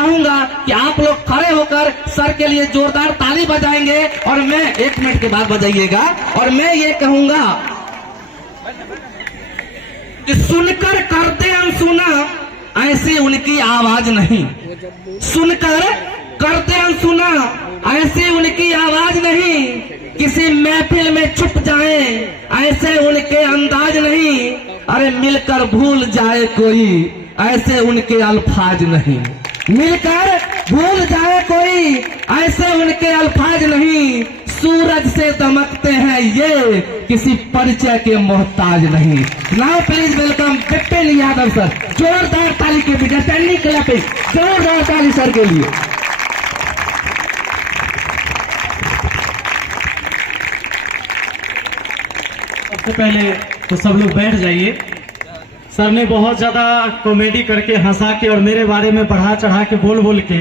चाहूंगा कि आप लोग खड़े होकर सर के लिए जोरदार ताली बजाएंगे और मैं 1 मिनट के बाद बजाइएगा और मैं ये कहूंगा कि सुनकर करते अनसुना ऐसे उनकी आवाज नहीं, सुनकर करते अनसुना ऐसे उनकी आवाज नहीं, किसी महफिल में छुप जाए ऐसे उनके अंदाज नहीं, अरे मिलकर भूल जाए कोई ऐसे उनके अल्फाज नहीं, मिलकर भूल जाए कोई ऐसे उनके अल्फाज नहीं, सूरज से दमकते हैं ये किसी परिचय के मोहताज नहीं। Now please welcome Bipin Yadav sir. जोरदार ताली के बीच स्टैंडिंग क्लैपिंग, जोरदार ताली सर के लिए। सबसे पहले तो सब लोग बैठ जाइए। सर ने बहुत ज्यादा कॉमेडी करके हंसा के और मेरे बारे में बढ़ा चढ़ा के बोल बोल के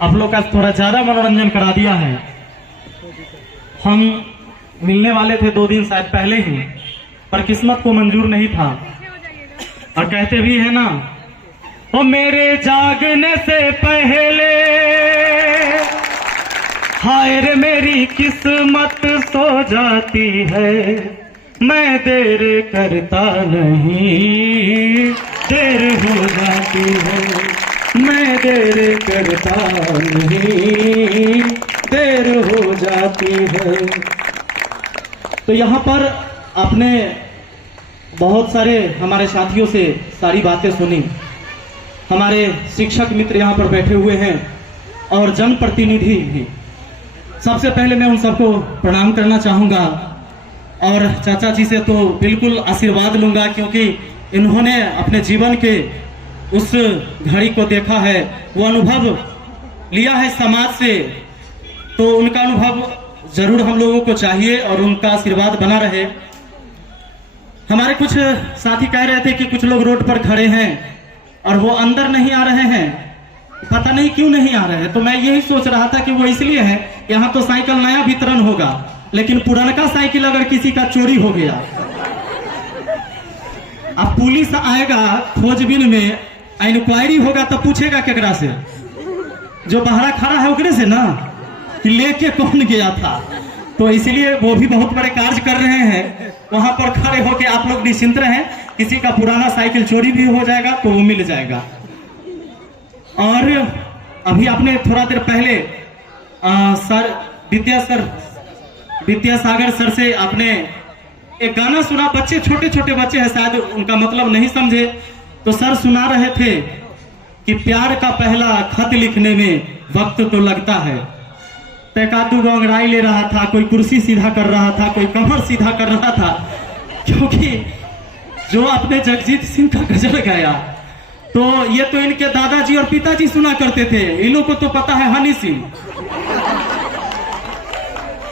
आप लोग का थोड़ा ज्यादा मनोरंजन करा दिया है। हम मिलने वाले थे 2 दिन शायद पहले ही, पर किस्मत को मंजूर नहीं था। और कहते भी है ना, ओ मेरे जागने से पहले हाय रे मेरी किस्मत सो जाती है, मैं देर करता नहीं, देर हो जाती है, मैं देर करता नहीं, देर हो जाती है। तो यहाँ पर आपने बहुत सारे हमारे साथियों से सारी बातें सुनी। हमारे शिक्षक मित्र यहाँ पर बैठे हुए हैं और जनप्रतिनिधि भी। सबसे पहले मैं उन सबको प्रणाम करना चाहूँगा और चाचा जी से तो बिल्कुल आशीर्वाद लूंगा, क्योंकि इन्होंने अपने जीवन के उस घड़ी को देखा है, वो अनुभव लिया है समाज से, तो उनका अनुभव जरूर हम लोगों को चाहिए और उनका आशीर्वाद बना रहे। हमारे कुछ साथी कह रहे थे कि कुछ लोग रोड पर खड़े हैं और वो अंदर नहीं आ रहे हैं, पता नहीं क्यों नहीं आ रहे हैं। तो मैं यही सोच रहा था कि वो इसलिए है, यहाँ तो साइकिल नया वितरण होगा, लेकिन पुराना साइकिल अगर किसी का चोरी हो गया, अब पुलिस आएगा खोजबीन में, इंक्वायरी होगा तो पूछेगा केकरा से, जो बाहर खड़ा है ओकरे से ना, कि लेके कौन गया था। तो इसलिए वो भी बहुत बड़े कार्य कर रहे हैं। वहां पर खड़े होके आप लोग निश्चिंत रहें, किसी का पुराना साइकिल चोरी भी हो जाएगा तो वो मिल जाएगा। और अभी आपने थोड़ा देर पहले सर विद्यासागर सर से आपने एक गाना सुना। बच्चे छोटे छोटे बच्चे हैं, शायद उनका मतलब नहीं समझे, तो सर सुना रहे थे कि प्यार का पहला खत लिखने में वक्त तो लगता है। तैकादू अंगड़ाई ले रहा था, कोई कुर्सी सीधा कर रहा था, कोई कमर सीधा कर रहा था, क्योंकि जो आपने जगजीत सिंह का गजल गाया तो ये तो इनके दादाजी और पिताजी सुना करते थे। इन लोगों को तो पता है हनी सिंह,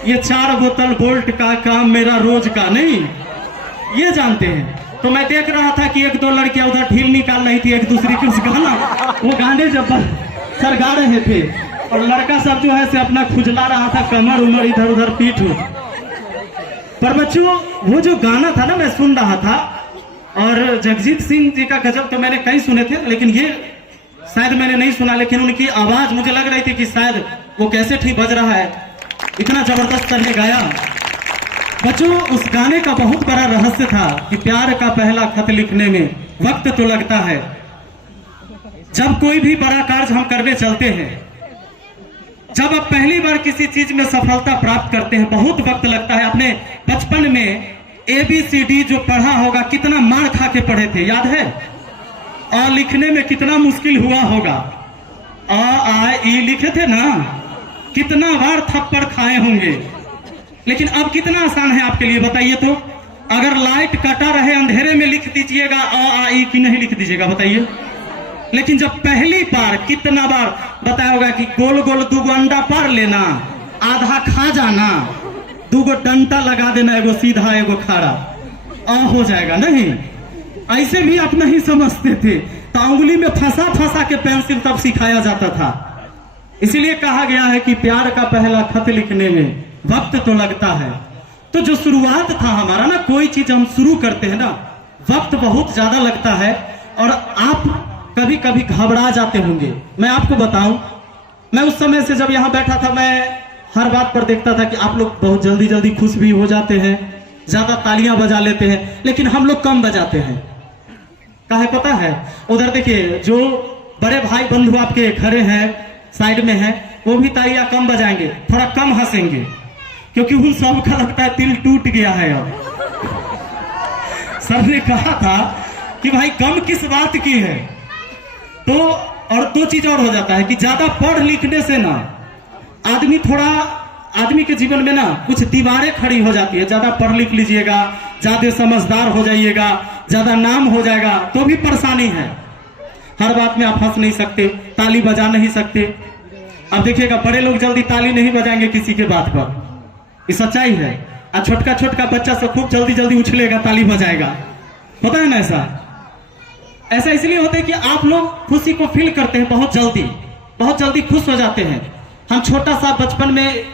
ये 4 बोतल बोल्ट का काम मेरा रोज का नहीं, ये जानते हैं। तो मैं देख रहा था कि 1-2 लड़कियां उधर ढील निकाल रही थी, एक दूसरे की उस गाना, वो गाने जब सर गा रहे थे और लड़का सब जो है से अपना खुजला रहा था, कमर उमर इधर उधर पीठ। पर बच्चों वो जो गाना था ना, मैं सुन रहा था, और जगजीत सिंह जी का गजल तो मैंने कई सुने थे, लेकिन ये शायद मैंने नहीं सुना, लेकिन उनकी आवाज मुझे लग रही थी कि शायद वो कैसे ठीक बज रहा है, इतना जबरदस्त सर ने गाया। बच्चों उस गाने का बहुत बड़ा रहस्य था कि प्यार का पहला खत लिखने में वक्त तो लगता है। जब कोई भी बड़ा कार्य हम करने चलते हैं, जब आप पहली बार किसी चीज में सफलता प्राप्त करते हैं, बहुत वक्त लगता है। अपने बचपन में ABCD जो पढ़ा होगा, कितना मार खा के पढ़े थे, याद है? और लिखने में कितना मुश्किल हुआ होगा। आ ई लिखे थे ना, कितना बार थप्पड़ खाए होंगे। लेकिन अब कितना आसान है आपके लिए, बताइए तो। अगर लाइट कटा रहे अंधेरे में लिख दीजिएगा आ ई की नहीं लिख दीजिएगा, बताइए। लेकिन जब पहली बार, कितना बार बताया होगा कि गोल गोल 2 अंडा पार लेना, आधा खा जाना, 2 डंटा लगा देना, एगो सीधा एगो खड़ा, हो जाएगा। नहीं, ऐसे भी आप नहीं समझते थे, तो उंगली में फंसा फंसा के पेंसिल तब सिखाया जाता था। इसीलिए कहा गया है कि प्यार का पहला खत लिखने में वक्त तो लगता है। तो जो शुरुआत था हमारा ना, कोई चीज हम शुरू करते हैं ना, वक्त बहुत ज्यादा लगता है। और आप कभी कभी घबरा जाते होंगे। मैं आपको बताऊं, मैं उस समय से जब यहाँ बैठा था, मैं हर बात पर देखता था कि आप लोग बहुत जल्दी जल्दी खुश भी हो जाते हैं, ज्यादा तालियां बजा लेते हैं, लेकिन हम लोग कम बजाते हैं। काहे पता है? उधर देखिए, जो बड़े भाई बंधु आपके खड़े हैं साइड में हैं, वो भी तालियां कम बजाएंगे, थोड़ा कम हंसेंगे, क्योंकि उन सबका लगता है दिल टूट गया है। अब सर ने कहा था कि भाई कम किस बात की है। तो और दो चीज और हो जाता है कि ज्यादा पढ़ लिखने से ना आदमी के जीवन में ना कुछ दीवारें खड़ी हो जाती है। ज्यादा पढ़ लिख लीजिएगा, ज्यादा समझदार हो जाइएगा, ज्यादा नाम हो जाएगा तो भी परेशानी है। हर बात में आप हंस नहीं सकते, ताली बजा नहीं सकते। अब देखिएगा, बड़े लोग जल्दी ताली नहीं बजाएंगे किसी के बात पर, ये सच्चाई है। और छोटका छोटका बच्चा से खूब जल्दी जल्दी उछलेगा, ताली बजाएगा, पता है ना? ऐसा इसलिए होता है कि आप लोग खुशी को फील करते हैं, बहुत जल्दी खुश हो जाते हैं। हम छोटा सा बचपन में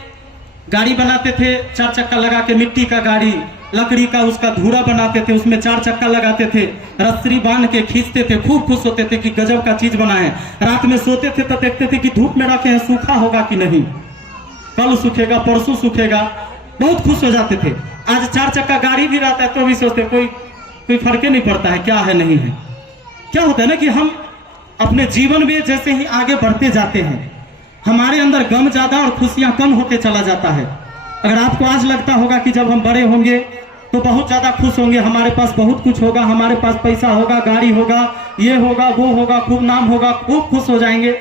गाड़ी बनाते थे, 4 चक्का लगा के, मिट्टी का गाड़ी, लकड़ी का उसका धूरा बनाते थे, उसमें 4 चक्का लगाते थे, रस्सी बांध के खींचते थे, खूब खुश होते थे कि गजब का चीज बना है। रात में सोते थे तो देखते थे कि धूप में रखे हैं, सूखा होगा कि नहीं, कल सूखेगा, परसों सूखेगा, बहुत खुश हो जाते थे। आज 4 चक्का गाड़ी भी रहता है तो भी सोचते कोई फर्क ही नहीं पड़ता है, क्या है नहीं है। क्या होता है ना कि हम अपने जीवन में जैसे ही आगे बढ़ते जाते हैं, हमारे अंदर गम ज्यादा और खुशियां कम होते चला जाता है। अगर आपको आज लगता होगा कि जब हम बड़े होंगे तो बहुत ज्यादा खुश होंगे, हमारे पास बहुत कुछ होगा, हमारे पास पैसा होगा, गाड़ी होगा, ये होगा, वो होगा, खूब नाम होगा, खूब खुश हो जाएंगे,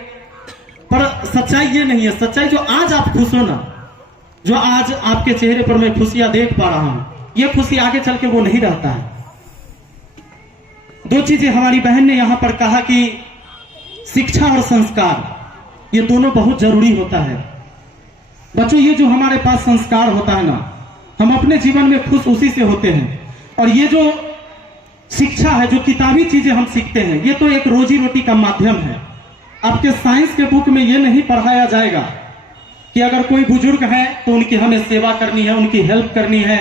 पर सच्चाई ये नहीं है। सच्चाई जो आज आप खुश हो ना, जो आज आपके चेहरे पर मैं खुशियां देख पा रहा हूं, ये खुशी आगे चल के वो नहीं रहता है। 2 चीजें हमारी बहन ने यहां पर कहा कि शिक्षा और संस्कार, ये दोनों बहुत जरूरी होता है। बच्चों, ये जो हमारे पास संस्कार होता है ना, हम अपने जीवन में खुश उसी से होते हैं। और ये जो शिक्षा है, जो किताबी चीजें हम सीखते हैं, ये तो एक रोजी रोटी का माध्यम है। आपके साइंस के बुक में ये नहीं पढ़ाया जाएगा कि अगर कोई बुजुर्ग है तो उनकी हमें सेवा करनी है, उनकी हेल्प करनी है।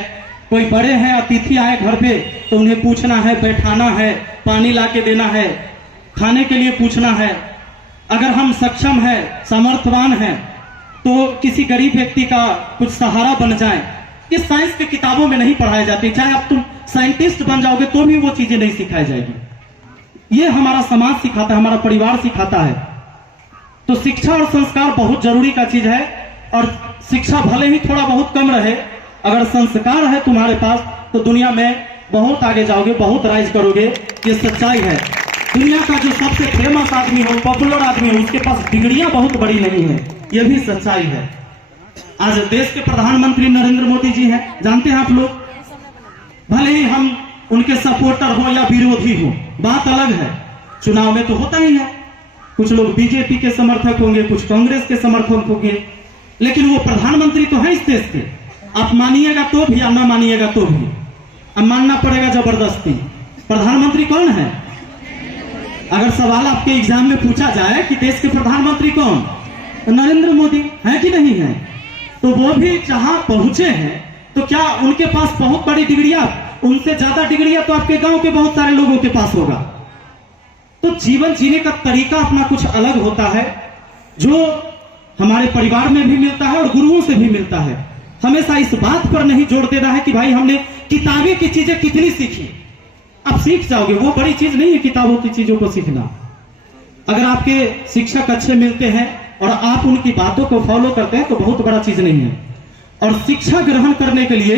कोई बड़े हैं, अतिथि आए घर पे तो उन्हें पूछना है, बैठाना है, पानी ला के देना है, खाने के लिए पूछना है। अगर हम सक्षम है, समर्थवान है, तो किसी गरीब व्यक्ति का कुछ सहारा बन जाए, ये साइंस की किताबों में नहीं पढ़ाई जाती। चाहे आप तुम साइंटिस्ट बन जाओगे तो भी वो चीजें नहीं सिखाई जाएगी। ये हमारा समाज सिखाता है, हमारा परिवार सिखाता है। तो शिक्षा और संस्कार बहुत जरूरी का चीज है। और शिक्षा भले ही थोड़ा बहुत कम रहे, अगर संस्कार है तुम्हारे पास तो दुनिया में बहुत आगे जाओगे, बहुत राइज करोगे। ये सच्चाई है। दुनिया का जो सबसे फेमस आदमी हो, पॉपुलर आदमी हो, उसके पास डिग्रियां बहुत बड़ी नहीं है, ये भी सच्चाई है। आज देश के प्रधानमंत्री नरेंद्र मोदी जी हैं, जानते हैं आप लोग। भले ही हम उनके सपोर्टर हो या विरोधी हो, बात अलग है। चुनाव में तो होता ही है, कुछ लोग बीजेपी के समर्थक होंगे, कुछ कांग्रेस के समर्थक होंगे, लेकिन वो प्रधानमंत्री तो है इस देश के। आप मानिएगा तो भी या ना मानिएगा तो भी, अब मानना पड़ेगा जबरदस्ती। प्रधानमंत्री कौन है? अगर सवाल आपके एग्जाम में पूछा जाए कि देश के प्रधानमंत्री कौन, तो नरेंद्र मोदी है कि नहीं है? तो वो भी जहां पहुंचे हैं तो क्या उनके पास बहुत बड़ी डिग्रियां, उनसे ज्यादा डिग्रियां तो आपके गांव के बहुत सारे लोगों के पास होगा। तो जीवन जीने का तरीका अपना कुछ अलग होता है, जो हमारे परिवार में भी मिलता है और गुरुओं से भी मिलता है। हमेशा इस बात पर नहीं जोर देना है कि भाई हमने किताबें की चीजें कितनी सीखी। आप सीख जाओगे, वो बड़ी चीज नहीं है किताबों की चीजों को सीखना। अगर आपके शिक्षक अच्छे मिलते हैं और आप उनकी बातों को फॉलो करते हैं तो बहुत बड़ा चीज नहीं है। और शिक्षा ग्रहण करने के लिए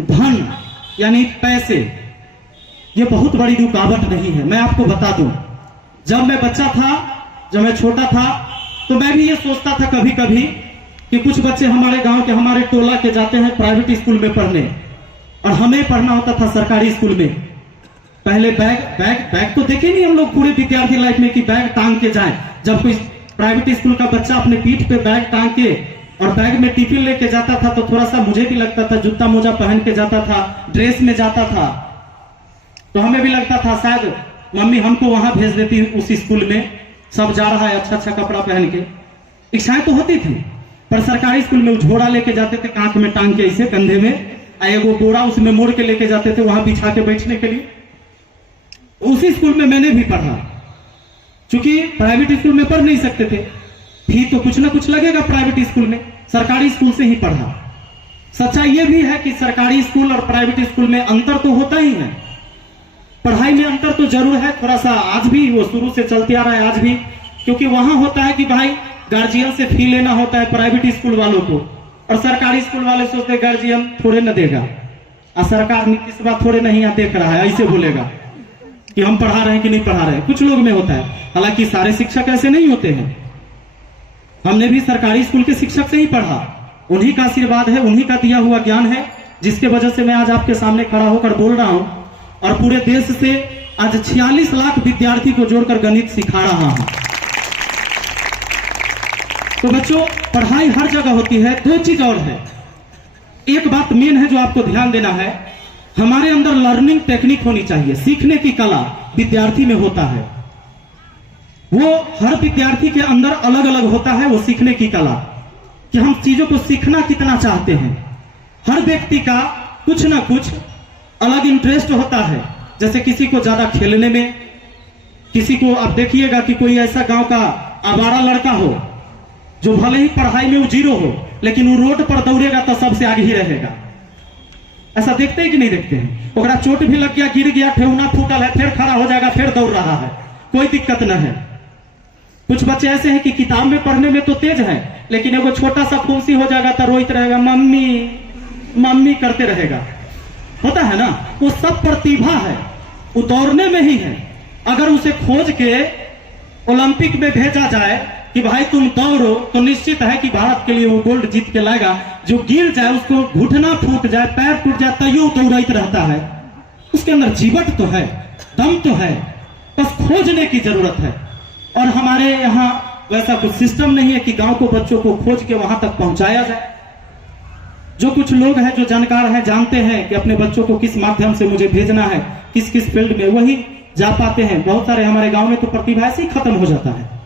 धन यानी पैसे, ये बहुत बड़ी रुकावट नहीं है। मैं आपको बता दूं, जब मैं बच्चा था, जब मैं छोटा था, तो मैं भी ये सोचता था कभी कभी कि कुछ बच्चे हमारे गांव के, हमारे टोला के जाते हैं प्राइवेट स्कूल में पढ़ने, और हमें पढ़ना होता था सरकारी स्कूल में। पहले बैग तो देखे नहीं हम लोग पूरे विद्यार्थी लाइफ में कि बैग टांग के जाएं। जब कोई प्राइवेट स्कूल का बच्चा अपने पीठ पे बैग टांग के और बैग में टिफिन लेके जाता था तो थोड़ा सा मुझे भी लगता था, जूता मोजा पहन के जाता था, ड्रेस में जाता था, तो हमें भी लगता था शायद मम्मी हमको वहां भेज देती उस स्कूल में, सब जा रहा है अच्छा अच्छा कपड़ा पहन के। इच्छाएं तो होती थी, पर सरकारी स्कूल में झोड़ा लेके जाते थे, कांख में टांग के ऐसे कंधे में, एगो बोरा उसमें मोड़ के लेके जाते थे वहां बिछा के बैठने के लिए। उसी स्कूल में मैंने भी पढ़ा। चूंकि प्राइवेट स्कूल में पढ़ नहीं सकते थे, फी तो कुछ ना कुछ लगेगा प्राइवेट स्कूल में, सरकारी स्कूल से ही पढ़ा। सच्चाई यह भी है कि सरकारी स्कूल और प्राइवेट स्कूल में अंतर तो होता ही है, पढ़ाई में अंतर तो जरूर है थोड़ा सा, आज भी वो शुरू से चलते आ रहा है आज भी, क्योंकि वहां होता है कि भाई गार्जियन से फी लेना होता है प्राइवेट स्कूल वालों को, और सरकारी स्कूल वाले सोचते हैं गार्जियन थोड़े न देगा, और सरकार इस बात थोड़े नहीं देख रहा है, ऐसे बोलेगा कि हम पढ़ा रहे हैं कि नहीं पढ़ा रहे हैं, कुछ लोग में होता है। हालांकि सारे शिक्षक ऐसे नहीं होते हैं, हमने भी सरकारी स्कूल के शिक्षक से ही पढ़ा, उन्हीं का आशीर्वाद है, उन्हीं का दिया हुआ ज्ञान है, जिसके वजह से मैं आज आपके सामने खड़ा होकर बोल रहा हूं, और पूरे देश से आज 46 लाख विद्यार्थी को जोड़कर गणित सिखा रहा हूं। तो बच्चों, पढ़ाई हर जगह होती है। दो चीज और है, एक बात मेन है जो आपको ध्यान देना है, हमारे अंदर लर्निंग टेक्निक होनी चाहिए, सीखने की कला विद्यार्थी में होता है, वो हर विद्यार्थी के अंदर अलग अलग होता है वो सीखने की कला, कि हम चीजों को सीखना कितना चाहते हैं। हर व्यक्ति का कुछ ना कुछ अलग इंटरेस्ट होता है, जैसे किसी को ज्यादा खेलने में, किसी को आप देखिएगा कि कोई ऐसा गांव का आवारा लड़का हो जो भले ही पढ़ाई में वो जीरो हो, लेकिन वो रोड पर दौड़ेगा तो सबसे आगे ही रहेगा। ऐसा देखते हैं कि नहीं देखते हैं? ओकरा चोट भी लग गया, गिर गया, ठेहुना फूटल है, फिर खड़ा हो जाएगा, फिर दौड़ रहा है, कोई दिक्कत न है। कुछ बच्चे ऐसे हैं कि किताब में पढ़ने में तो तेज है, लेकिन एगो छोटा सा फुंसी हो जाएगा तो रोइत रहेगा, मम्मी मम्मी करते रहेगा, होता है ना। वो सब प्रतिभा है, वो दौड़ने में ही है। अगर उसे खोज के ओलंपिक में भेजा जाए कि भाई तुम दौड़ो, तो निश्चित है कि भारत के लिए वो गोल्ड जीत के लाएगा। जो गिर जाए, उसको घुटना फूट जाए, पैर टूट जाए, तैयो दौड़ाइत रहता है, उसके अंदर जीवट तो है, दम तो है, बस खोजने की जरूरत है। और हमारे यहाँ वैसा कुछ सिस्टम नहीं है कि गांव को बच्चों को खोज के वहां तक पहुंचाया जाए। जो कुछ लोग हैं जो जानकार हैं, जानते हैं कि अपने बच्चों को किस माध्यम से मुझे भेजना है, किस किस फील्ड में, वही जा पाते हैं। बहुत सारे हमारे गांव में तो प्रतिभा ऐसे ही खत्म हो जाता है।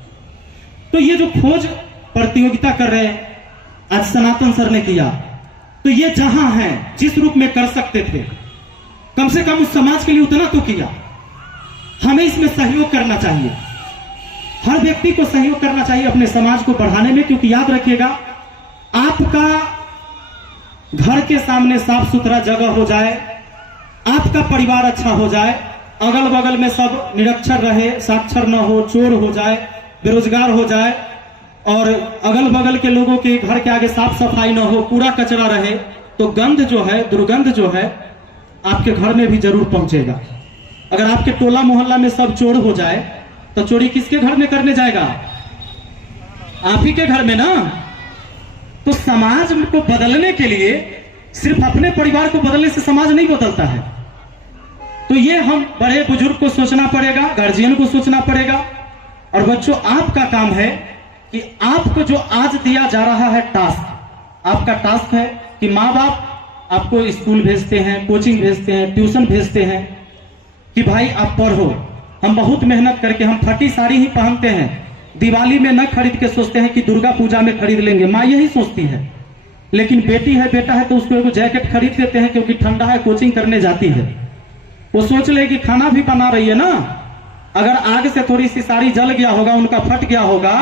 तो ये जो खोज प्रतियोगिता कर रहे हैं, आज सनातन सर ने किया, तो ये जहां है जिस रूप में कर सकते थे, कम से कम उस समाज के लिए उतना तो किया। हमें इसमें सहयोग करना चाहिए, हर व्यक्ति को सहयोग करना चाहिए अपने समाज को बढ़ाने में, क्योंकि याद रखिएगा, आपका घर के सामने साफ सुथरा जगह हो जाए, आपका परिवार अच्छा हो जाए, अगल बगल में सब निरक्षर रहे, साक्षर न हो, चोर हो जाए, बेरोजगार हो जाए, और अगल बगल के लोगों के घर के आगे साफ सफाई न हो, कूड़ा कचरा रहे, तो गंध जो है, दुर्गंध जो है, आपके घर में भी जरूर पहुंचेगा। अगर आपके टोला मोहल्ला में सब चोर हो जाए, तो चोरी किसके घर में करने जाएगा? आप ही के घर में ना। तो समाज को बदलने के लिए सिर्फ अपने परिवार को बदलने से समाज नहीं बदलता है। तो ये हम बड़े बुजुर्ग को सोचना पड़ेगा, गार्जियन को सोचना पड़ेगा। और बच्चों, आपका काम है कि आपको जो आज दिया जा रहा है टास्क, आपका टास्क है कि माँ बाप आपको स्कूल भेजते हैं, कोचिंग भेजते हैं, ट्यूशन भेजते हैं कि भाई आप पढ़ो। हम बहुत मेहनत करके, हम फटी साड़ी ही पहनते हैं, दिवाली में न खरीद के सोचते हैं कि दुर्गा पूजा में खरीद लेंगे, माँ यही सोचती है। लेकिन बेटी है, बेटा है, तो उसको एगो जैकेट खरीद देते हैं क्योंकि ठंडा है, कोचिंग करने जाती है। वो सोच ले कि खाना भी बना रही है ना, अगर आग से थोड़ी सी साड़ी जल गया होगा, उनका फट गया होगा,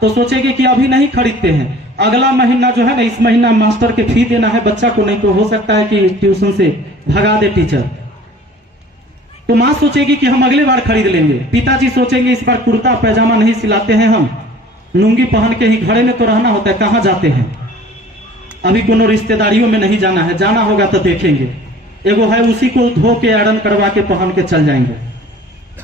तो सोचेगी कि अभी नहीं खरीदते हैं, अगला महीना जो है ना, इस महीना मास्टर के फी देना है बच्चा को, नहीं तो हो सकता है कि ट्यूशन से भगा दे टीचर। तो माँ सोचेगी कि हम अगले बार खरीद लेंगे, पिताजी सोचेंगे इस बार कुर्ता पैजामा नहीं सिलाते हैं, हम लुंगी पहन के ही घरे में तो रहना होता है, कहाँ जाते हैं, अभी कोनो रिश्तेदारियों में नहीं जाना है, जाना होगा तो देखेंगे, एगो है उसी को धो के आयरन करवा के पहन के चल जाएंगे।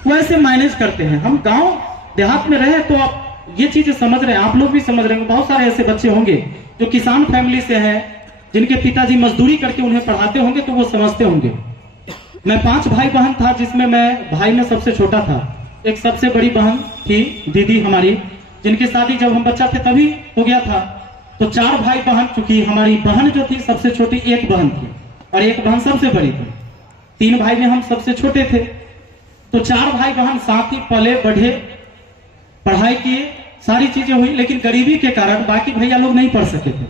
वैसे मैनेज करते हैं। हम गांव देहात में रहे तो आप ये चीजें समझ रहे हैं, आप लोग भी समझ रहे हैं। बहुत सारे ऐसे बच्चे होंगे जो किसान फैमिली से हैं, जिनके पिताजी मजदूरी करके उन्हें पढ़ाते होंगे, तो वो समझते होंगे। मैं 5 भाई बहन था, जिसमें मैं भाई में सबसे छोटा था। एक सबसे बड़ी बहन थी दीदी हमारी, जिनकी शादी जब हम बच्चा थे तभी हो गया था। तो 4 भाई बहन, चूंकि हमारी बहन जो थी सबसे छोटी, एक बहन थी और एक बहन सबसे बड़ी थी। 3 भाई में हम सबसे छोटे थे। तो 4 भाई बहन साथ ही पले बढ़े, पढ़ाई किए, सारी चीजें हुई, लेकिन गरीबी के कारण बाकी भैया लोग नहीं पढ़ सके थे।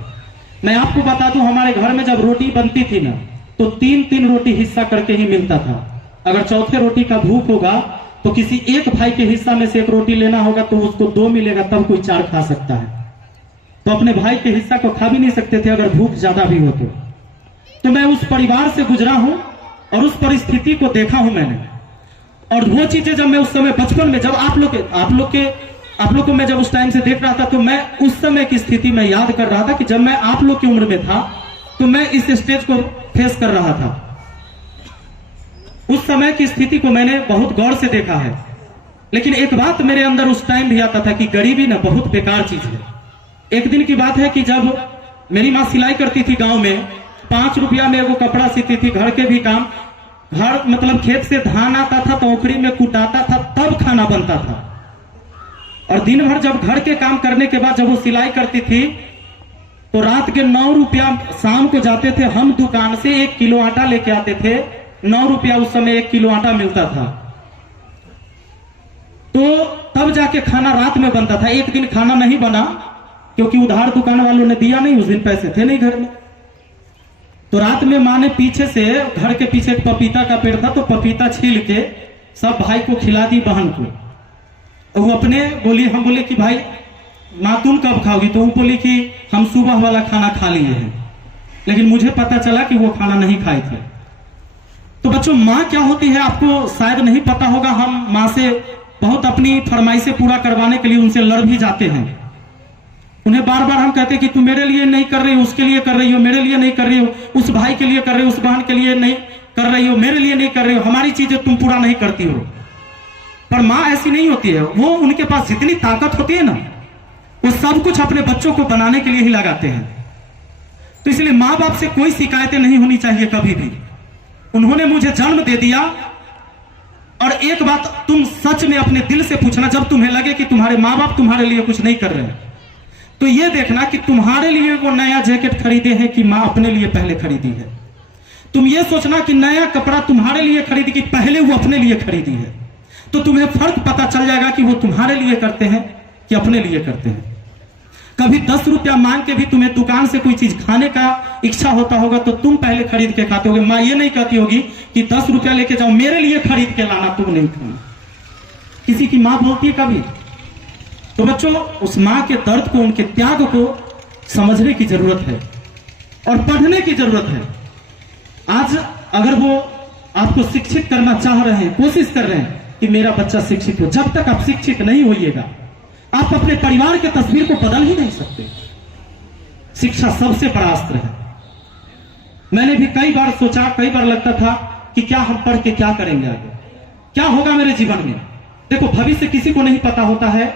मैं आपको बता दूं, हमारे घर में जब रोटी बनती थी ना, तो 3-3 रोटी हिस्सा करके ही मिलता था। अगर चौथे रोटी का भूख होगा तो किसी एक भाई के हिस्सा में से एक रोटी लेना होगा तो उसको 2 मिलेगा, तब कोई 4 खा सकता है। तो अपने भाई के हिस्सा को खा भी नहीं सकते थे अगर भूख ज्यादा भी हो तो मैं उस परिवार से गुजरा हूं और उस परिस्थिति को देखा हूं मैंने। और वो चीजें जब मैं उस समय बचपन में, जब आप लोग को मैं जब उस टाइम से देख रहा था, तो मैं उस समय की स्थिति में याद कर रहा था कि जब मैं आप लोग की उम्र में था तो मैं इस स्टेज को फेस कर रहा था। उस समय की स्थिति को मैंने बहुत गौर से देखा है। लेकिन एक बात मेरे अंदर उस टाइम भी आता था कि गरीबी ना बहुत बेकार चीज है। एक दिन की बात है कि जब मेरी माँ सिलाई करती थी गांव में, 5 रुपया में वो कपड़ा सीती थी, घर के भी काम, घर मतलब खेत से धान आता था तो ओखरी में कुटाता था, तब खाना बनता था। और दिन भर जब घर के काम करने के बाद जब वो सिलाई करती थी तो रात के 9 रुपया, शाम को जाते थे हम दुकान से 1 किलो आटा लेके आते थे। 9 रुपया उस समय 1 किलो आटा मिलता था, तो तब जाके खाना रात में बनता था। एक दिन खाना नहीं बना क्योंकि उधार दुकान वालों ने दिया नहीं, उस दिन पैसे थे नहीं घर में। तो रात में माँ ने पीछे से, घर के पीछे एक पपीता का पेड़ था, तो पपीता छील के सब भाई को खिला दी, बहन को। और वो अपने बोली, हम बोले कि भाई माँ तुम कब खाओगी? तो वो बोली कि हम सुबह वाला खाना खा लिए हैं। लेकिन मुझे पता चला कि वो खाना नहीं खाए थे। तो बच्चों, माँ क्या होती है आपको शायद नहीं पता होगा। हम माँ से बहुत अपनी फरमाइशें पूरा करवाने के लिए उनसे लड़ भी जाते हैं। उन्हें बार बार हम कहते हैं कि तुम मेरे लिए नहीं कर रही हो, उसके लिए कर रही हो, मेरे लिए नहीं कर रही हो, उस भाई के लिए कर रही हो, उस बहन के लिए नहीं कर रही हो, मेरे लिए नहीं कर रही हो, हमारी चीजें तुम पूरा नहीं करती हो। पर माँ ऐसी नहीं होती है। वो उनके पास जितनी ताकत होती है ना, वो सब कुछ अपने बच्चों को बनाने के लिए ही लगाते हैं। तो इसलिए माँ बाप से कोई शिकायतें नहीं होनी चाहिए कभी भी। उन्होंने मुझे जन्म दे दिया। और एक बात तुम सच में अपने दिल से पूछना, जब तुम्हें लगे कि तुम्हारे माँ बाप तुम्हारे लिए कुछ नहीं कर रहे हैं, तो ये देखना कि तुम्हारे लिए वो नया जैकेट खरीदे हैं कि माँ अपने लिए पहले खरीदी है। तुम ये सोचना कि नया कपड़ा तुम्हारे लिए खरीदी कि पहले वो अपने लिए खरीदी है। तो तुम्हें फर्क पता चल जाएगा कि वो तुम्हारे लिए करते हैं कि अपने लिए करते हैं। कभी 10 रुपया मांग के भी तुम्हें दुकान से कोई चीज खाने का इच्छा होता होगा तो तुम पहले खरीद के खाते होगे। माँ ये नहीं कहती होगी कि 10 रुपया लेके जाओ, मेरे लिए खरीद के लाना, तुम नहीं खाना। किसी की माँ बोलती है कभी? तो बच्चों, उस माँ के दर्द को, उनके त्याग को समझने की जरूरत है और पढ़ने की जरूरत है। आज अगर वो आपको शिक्षित करना चाह रहे हैं, कोशिश कर रहे हैं कि मेरा बच्चा शिक्षित हो, जब तक आप शिक्षित नहीं होइएगा आप अपने परिवार की तस्वीर को बदल ही नहीं सकते। शिक्षा सबसे बड़ा अस्त्र है। मैंने भी कई बार सोचा, कई बार लगता था कि क्या हम पढ़ के क्या करेंगे, आगे क्या होगा मेरे जीवन में। देखो, भविष्य किसी को नहीं पता होता है।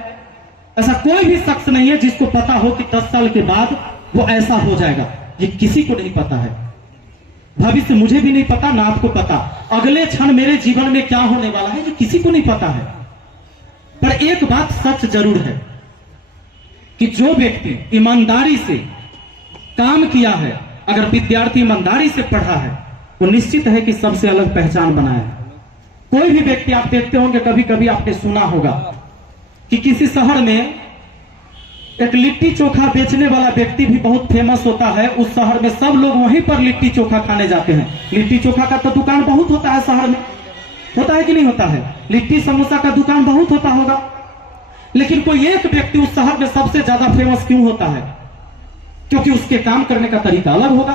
ऐसा कोई भी शख्स नहीं है जिसको पता हो कि 10 साल के बाद वो ऐसा हो जाएगा। ये किसी को नहीं पता है। भविष्य मुझे भी नहीं पता, ना आपको पता। अगले क्षण मेरे जीवन में क्या होने वाला है, ये किसी को नहीं पता है। पर एक बात सच जरूर है कि जो व्यक्ति ईमानदारी से काम किया है, अगर विद्यार्थी ईमानदारी से पढ़ा है, वो निश्चित है कि सबसे अलग पहचान बनाया है। कोई भी व्यक्ति आप देखते होंगे, कभी कभी आपने सुना होगा कि किसी शहर में एक लिट्टी चोखा बेचने वाला व्यक्ति भी बहुत फेमस होता है। उस शहर में सब लोग वहीं पर लिट्टी चोखा खाने जाते हैं। लिट्टी चोखा का तो दुकान बहुत होता है शहर में, होता है कि नहीं होता है? लिट्टी समोसा का दुकान बहुत होता होगा। लेकिन कोई एक व्यक्ति उस शहर में सबसे ज्यादा फेमस क्यों होता है? क्योंकि उसके काम करने का तरीका अलग होगा,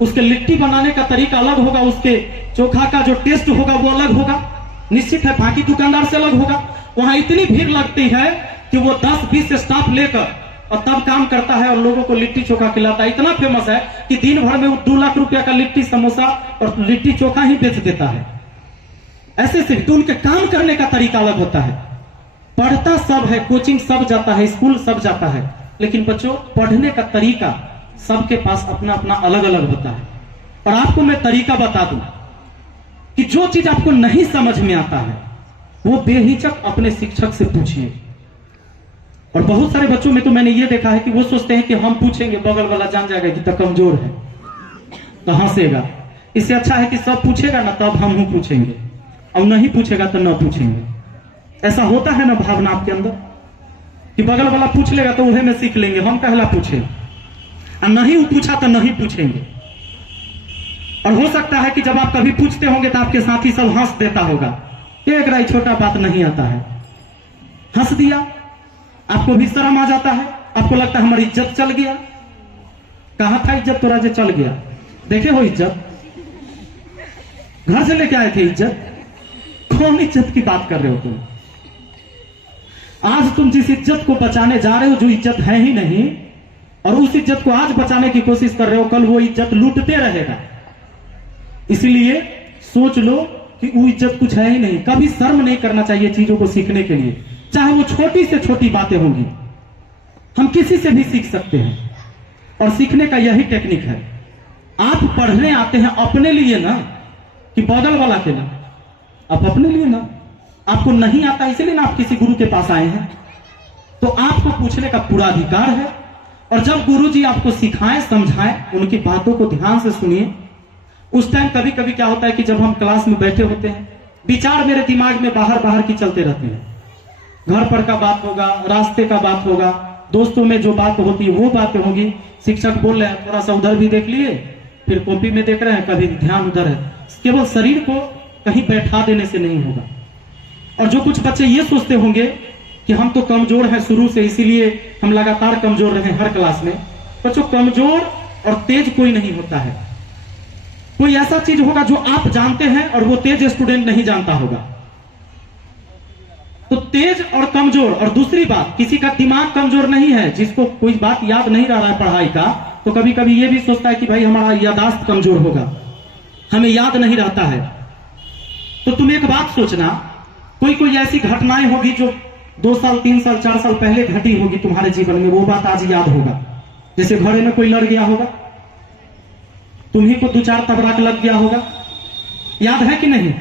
उसके लिट्टी बनाने का तरीका अलग होगा, उसके चोखा का जो टेस्ट होगा वो अलग होगा। निश्चित है बाकी दुकानदार से अलग होगा। वहां इतनी भीड़ लगती है कि वो 10-20 स्टाफ लेकर और तब काम करता है और लोगों को लिट्टी चोखा खिलाता है। इतना फेमस है कि दिन भर में वो 2 लाख रुपया का लिट्टी समोसा और लिट्टी चोखा ही बेच देता है। ऐसे से तो उनके काम करने का तरीका अलग होता है। पढ़ता सब है, कोचिंग सब जाता है, स्कूल सब जाता है, लेकिन बच्चों पढ़ने का तरीका सबके पास अपना अपना अलग अलग होता है। और आपको मैं तरीका बता दूं कि जो चीज आपको नहीं समझ में आता है वो बेहिचक अपने शिक्षक से पूछिए। और बहुत सारे बच्चों में तो मैंने ये देखा है कि वो सोचते हैं कि हम पूछेंगे बगल वाला जान जाएगा कि तो कमजोर है तो हंसेगा। इससे अच्छा है कि सब पूछेगा ना तब हम पूछेंगे, और नहीं पूछेगा तो न पूछेंगे। ऐसा होता है ना भावना आपके अंदर कि बगल वाला पूछ लेगा तो उन्हें में सीख लेंगे, हम पहला पूछे, और नहीं वो पूछा तो नहीं पूछेंगे। और हो सकता है कि जब आप कभी पूछते होंगे तो आपके साथी सब हंस देता होगा एक राय छोटा बात नहीं आता है, हंस दिया, आपको भी शर्म आ जाता है, आपको लगता है हमारी इज्जत चल गया। कहा था इज्जत तो राजे चल गया, देखे हो इज्जत, घर से लेके आए थे इज्जत, कौन इज्जत की बात कर रहे हो तुम? आज तुम जिस इज्जत को बचाने जा रहे हो जो इज्जत है ही नहीं, और उस इज्जत को आज बचाने की कोशिश कर रहे हो, कल वो इज्जत लूटते रहेगा। इसलिए सोच लो कि वो इज्जत कुछ है ही नहीं। कभी शर्म नहीं करना चाहिए चीजों को सीखने के लिए, चाहे वो छोटी से छोटी बातें होंगी, हम किसी से भी सीख सकते हैं। और सीखने का यही टेक्निक है। आप पढ़ने आते हैं अपने लिए ना, कि बगल वाला के ना, आप अपने लिए ना। आपको नहीं आता इसलिए ना आप किसी गुरु के पास आए हैं, तो आपको पूछने का पूरा अधिकार है। और जब गुरु जी आपको सिखाएं, समझाएं, उनकी बातों को ध्यान से सुनिए। उस टाइम कभी कभी क्या होता है कि जब हम क्लास में बैठे होते हैं, विचार मेरे दिमाग में बाहर बाहर की चलते रहते हैं। घर पर का बात होगा, रास्ते का बात होगा, दोस्तों में जो बात होती है वो बातें होगी। शिक्षक बोल रहे हैं, थोड़ा सा उधर भी देख लिए, फिर कॉपी में देख रहे हैं, कभी ध्यान उधर है। केवल शरीर को कहीं बैठा देने से नहीं होगा। और जो कुछ बच्चे ये सोचते होंगे कि हम तो कमजोर हैं शुरू से, इसीलिए हम लगातार कमजोर रहे हर क्लास में। बच्चों, कमजोर और तेज कोई नहीं होता है। कोई ऐसा चीज होगा जो आप जानते हैं और वो तेज स्टूडेंट नहीं जानता होगा। तो तेज और कमजोर, और दूसरी बात, किसी का दिमाग कमजोर नहीं है, जिसको कोई बात याद नहीं रह रहा है पढ़ाई का, तो कभी कभी ये भी सोचता है कि भाई हमारा यादाश्त कमजोर होगा, हमें याद नहीं रहता है। तो तुम एक बात सोचना, कोई कोई ऐसी घटनाएं होगी जो 2 साल 3 साल 4 साल पहले घटी होगी तुम्हारे जीवन में, वो बात आज याद होगा। जैसे घरे में कोई लड़ गया होगा, तुम्ही को 2-4 तबराक लग गया होगा, याद है कि नहीं?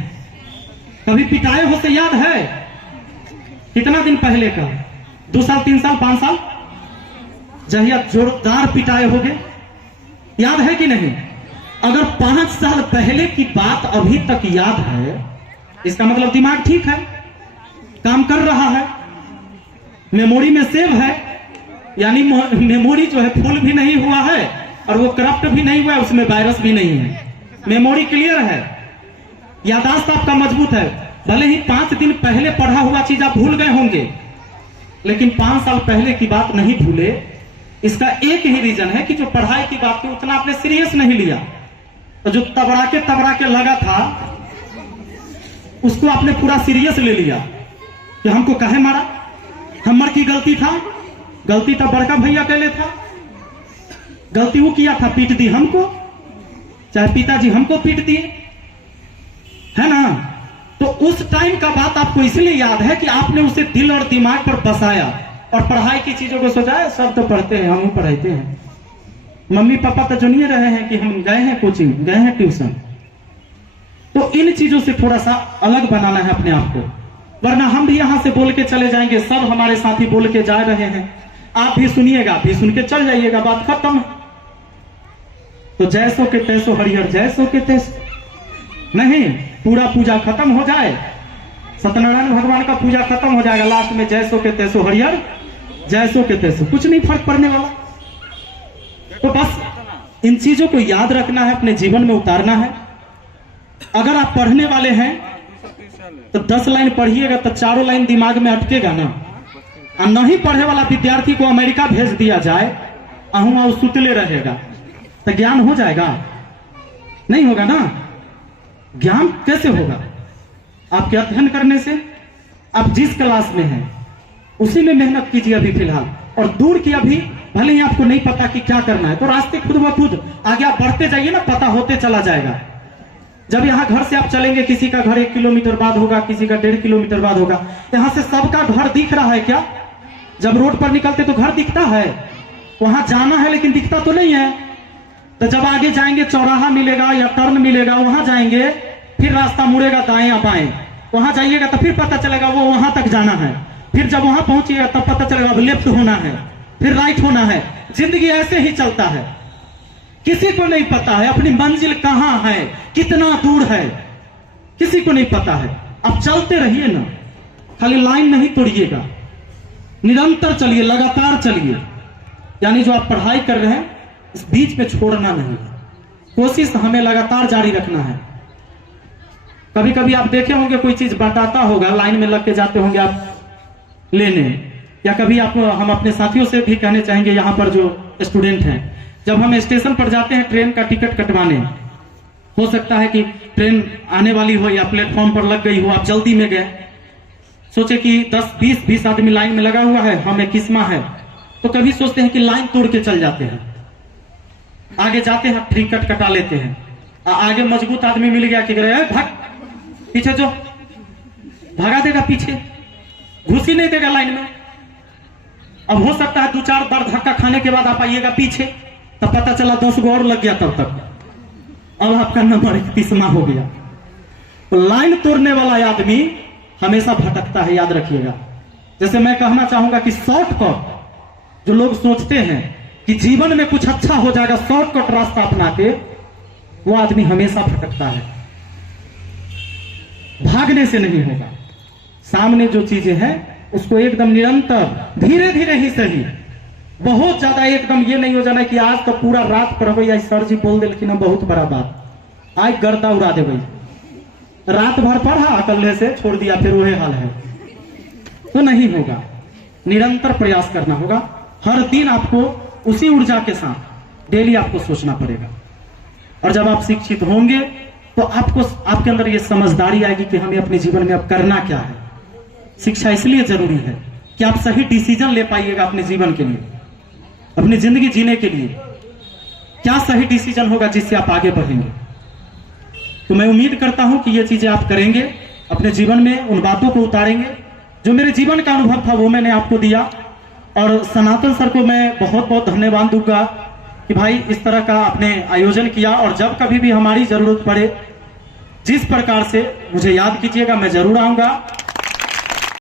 कभी पिटाए हो से याद है? कितना दिन पहले का? 2 साल 3 साल 5 साल, जहिया जोरदार पिटाए होगे, याद है कि नहीं? अगर 5 साल पहले की बात अभी तक याद है, इसका मतलब दिमाग ठीक है, काम कर रहा है, मेमोरी में सेव है। यानी मेमोरी जो है फुल भी नहीं हुआ है और वो करप्ट भी नहीं हुआ है, उसमें वायरस भी नहीं है, मेमोरी क्लियर है, यादाश्त आपका मजबूत है। भले ही 5 दिन पहले पढ़ा हुआ चीज आप भूल गए होंगे, लेकिन 5 साल पहले की बात नहीं भूले। इसका एक ही रीजन है कि जो पढ़ाई की बात थी उतना आपने सीरियस नहीं लिया, तो जो तबड़ा के लगा था उसको आपने पूरा सीरियस ले लिया कि हमको काहे मारा, हमर की गलती था, गलती तो बड़का भैया कहले था, गलती वो किया था, पीट दी हमको, चाहे पिताजी हमको पीट दिए, है ना? तो उस टाइम का बात आपको इसलिए याद है कि आपने उसे दिल और दिमाग पर बसाया और पढ़ाई की चीजों को सोचा। सब तो पढ़ते हैं, हम पढ़ाते हैं, मम्मी पापा तो जानिए रहे हैं कि हम गए हैं कोचिंग, गए हैं ट्यूशन। तो इन चीजों से थोड़ा सा अलग बनाना है अपने आप को, वरना हम भी यहां से बोल के चले जाएंगे, सब हमारे साथी बोल के जा रहे हैं, आप भी सुनिएगा, आप भी सुन के चल जाइएगा, बात खत्म। तो जैसो के तैसो हरिहर, जैसो के तैसो नहीं, पूरा पूजा खत्म हो जाए, सत्यनारायण भगवान का पूजा खत्म हो जाएगा, लास्ट में जैसो के तैसो हरिहर, जैसो के तैसो, कुछ नहीं फर्क पड़ने वाला। तो बस इन चीजों को याद रखना है, अपने जीवन में उतारना है। अगर आप पढ़ने वाले हैं तो 10 लाइन पढ़िएगा तो 4 लाइन दिमाग में अटकेगा ना। और नहीं पढ़े वाला विद्यार्थी को अमेरिका भेज दिया जाए, अहुआ सुतले रहेगा, तो ज्ञान हो जाएगा? नहीं होगा ना। ज्ञान कैसे होगा? आपके अध्ययन करने से। आप जिस क्लास में हैं उसी में मेहनत कीजिए अभी फिलहाल, और दूर की अभी भले ही आपको नहीं पता कि क्या करना है, तो रास्ते खुद ब खुद आगे आप बढ़ते जाइए ना, पता होते चला जाएगा। जब यहाँ घर से आप चलेंगे, किसी का घर 1 किलोमीटर बाद होगा, किसी का 1.5 किलोमीटर बाद होगा, यहाँ से सबका घर दिख रहा है क्या? जब रोड पर निकलते तो घर दिखता है, वहां जाना है लेकिन दिखता तो नहीं है। तो जब आगे जाएंगे चौराहा मिलेगा या टर्न मिलेगा, वहां जाएंगे, फिर रास्ता मुड़ेगा दाएं या बाएं, वहां जाइएगा तो फिर पता चलेगा वो वहां तक जाना है। फिर जब वहां पहुंचिएगा तब पता चलेगा अब लेफ्ट होना है, फिर राइट होना है। जिंदगी ऐसे ही चलता है, किसी को नहीं पता है अपनी मंजिल कहां है, कितना दूर है, किसी को नहीं पता है। अब चलते रहिए ना, खाली लाइन नहीं तोड़िएगा, निरंतर चलिए, लगातार चलिए। यानी जो आप पढ़ाई कर रहे हैं इस बीच में छोड़ना नहीं, कोशिश हमें लगातार जारी रखना है। कभी कभी आप देखे होंगे कोई चीज बताता होगा, लाइन में लग के जाते होंगे आप लेने, या कभी आप हम अपने साथियों से भी कहने चाहेंगे, यहाँ पर जो स्टूडेंट हैं, जब हम स्टेशन पर जाते हैं ट्रेन का टिकट कटवाने, हो सकता है कि ट्रेन आने वाली हो या प्लेटफॉर्म पर लग गई हो, आप जल्दी में गए, सोचे कि 10-20 आदमी लाइन में लगा हुआ है, हमें किस्मा है, तो कभी सोचते हैं कि लाइन तोड़ के चल जाते हैं, आगे जाते हैं, टिकट कटा लेते हैं, आगे मजबूत आदमी मिल गया कि भाग पीछे, जो भागा देगा पीछे, घुस ही नहीं देगा लाइन में। अब हो सकता है 2-4 बार धक्का खाने के बाद आप आइएगा पीछे, तब पता चला 10 गो और लग गया, तब तक अब आपका नंबर 31वां हो गया। तो लाइन तोड़ने वाला आदमी हमेशा भटकता है, याद रखिएगा। जैसे मैं कहना चाहूंगा कि शॉर्टकट जो लोग सोचते हैं कि जीवन में कुछ अच्छा हो जाएगा, शॉर्टकट रास्ता अपना के, वो आदमी हमेशा भटकता है। भागने से नहीं होगा, सामने जो चीजें हैं उसको एकदम निरंतर धीरे धीरे ही सही, बहुत ज्यादा एकदम ये नहीं हो जाना कि आज तो पूरा रात पढ़ या सर जी बोल दिलखिन ना बहुत बड़ा बात, आज गर्दा उड़ा दे, रात भर पढ़ा अकल्ले से छोड़ दिया, फिर वही हाल है, तो नहीं होगा। निरंतर प्रयास करना होगा, हर दिन आपको उसी ऊर्जा के साथ डेली आपको सोचना पड़ेगा। और जब आप शिक्षित होंगे तो आपको आपके अंदर ये समझदारी आएगी कि हमें अपने जीवन में अब करना क्या है। शिक्षा इसलिए जरूरी है कि आप सही डिसीजन ले पाइएगा अपने जीवन के लिए, अपनी जिंदगी जीने के लिए। क्या सही डिसीजन होगा जिससे आप आगे बढ़ेंगे। तो मैं उम्मीद करता हूं कि ये चीजें आप करेंगे, अपने जीवन में उन बातों को उतारेंगे। जो मेरे जीवन का अनुभव था वो मैंने आपको दिया, और सनातन सर को मैं बहुत बहुत धन्यवाद दूंगा कि भाई इस तरह का आपने आयोजन किया। और जब कभी भी हमारी जरूरत पड़े, जिस प्रकार से मुझे याद कीजिएगा, मैं जरूर आऊंगा।